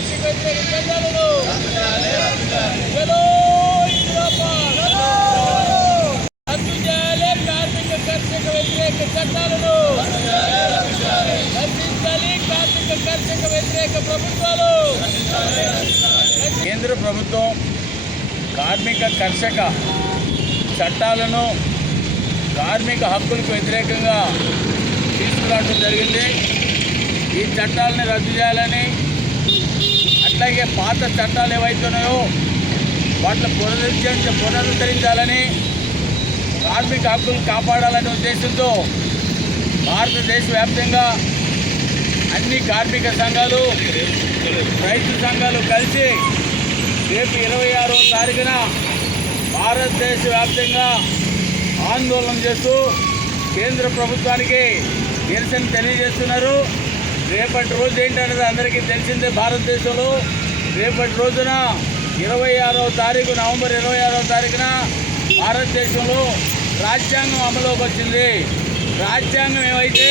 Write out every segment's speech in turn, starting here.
కార్మిక చట్టాలను చలో చేయాలి కార్మిక కర్షక వ్యతిరేక చట్టాలను కార్మిక కర్షక వ్యతిరేక ప్రభుత్వాలు కేంద్ర ప్రభుత్వం కార్మిక కర్షక చట్టాలను కార్మిక హక్కులకు వ్యతిరేకంగా తీసుకురావడం జరిగింది. ఈ చట్టాలను రద్దు చేయాలని అలాగే పాత చట్టాలు ఏవైతున్నాయో వాటిని పునరుద్ధరించి పునరుద్ధరించాలని కార్మిక హక్కులు కాపాడాలనే ఉద్దేశంతో భారతదేశ వ్యాప్తంగా అన్ని కార్మిక సంఘాలు రైతు సంఘాలు కలిసి రేపు ఇరవై ఆరో తారీఖున భారతదేశ వ్యాప్తంగా ఆందోళన చేస్తూ కేంద్ర ప్రభుత్వానికి నిరసన తెలియజేస్తున్నారు. రేపటి రోజు ఏంటనేది అందరికీ తెలిసిందే. భారతదేశంలో రేపటి రోజున ఇరవై ఆరో తారీఖు నవంబర్ ఇరవై ఆరో తారీఖున భారతదేశంలో రాజ్యాంగం అమలులోకి వచ్చింది. రాజ్యాంగం ఏమైతే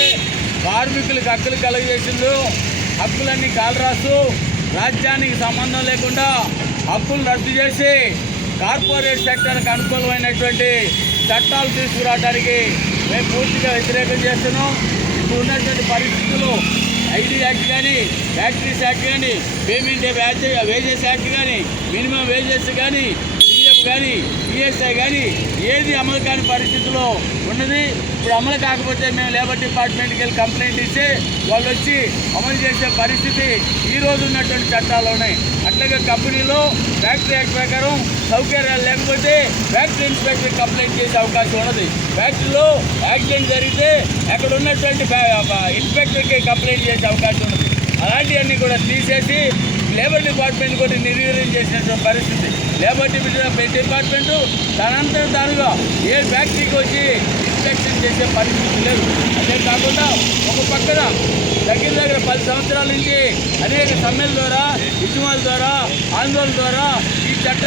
కార్మికులకు హక్కులు కలగజేసిందో హక్కులన్నీ కాలరాస్తూ రాజ్యానికి సంబంధం లేకుండా హక్కులు రద్దు చేసి కార్పొరేట్ సెక్టర్కి అనుకూలమైనటువంటి చట్టాలు తీసుకురావడానికి మేము పూర్తిగా వ్యతిరేకం చేస్తున్నాం. ఇప్పుడు ఉన్నటువంటి పరిస్థితులు ఐడి యాక్ట్ కానీ ఫ్యాక్టరీస్ యాక్ట్ కానీ పేమెంట్ వేజెస్ యాక్ట్ కానీ మినిమం వేజెస్ కానీ పిఎఫ్ కానీ ఈఎస్ఐ కానీ ఏది అమలు కాని పరిస్థితిలో ఉన్నది ఇప్పుడు అమలు కాకపోతే మేము లేబర్ డిపార్ట్మెంట్కి వెళ్ళి కంప్లైంట్ ఇస్తే వాళ్ళు వచ్చి అమలు చేసే పరిస్థితి ఈ రోజు ఉన్నటువంటి చట్టాలు ఉన్నాయి అట్లాగే కంపెనీలో ఫ్యాక్టరీ యాక్ట్ ప్రకారం సౌకర్యాలు లేకపోతే ఫ్యాక్టరీ ఇన్స్పెక్టర్ కంప్లైంట్ చేసే అవకాశం ఉన్నది. ఫ్యాక్టరీలో యాక్సిడెంట్ జరిగితే అక్కడ ఉన్నటువంటి ఇన్స్పెక్టర్కి కంప్లైంట్ చేసే అవకాశం ఉన్నది. అలాంటివన్నీ కూడా తీసేసి లేబర్ డిపార్ట్మెంట్ కూడా నిర్వీర్యం చేసినటువంటి పరిస్థితి. లేబర్ డిపార్ట్మెంట్ డిపార్ట్మెంటు తనంతట తానుగా ఏ ఫ్యాక్టరీకి వచ్చి ఇన్స్పెక్షన్ చేసే పరిస్థితి లేదు. అదే కాకుండా ఒక పక్కన దగ్గర దగ్గర పది సంవత్సరాల నుంచి అనేక సమ్మెల ద్వారా ఉద్యమాల ద్వారా ఆందోళన ద్వారా ఈ చట్ట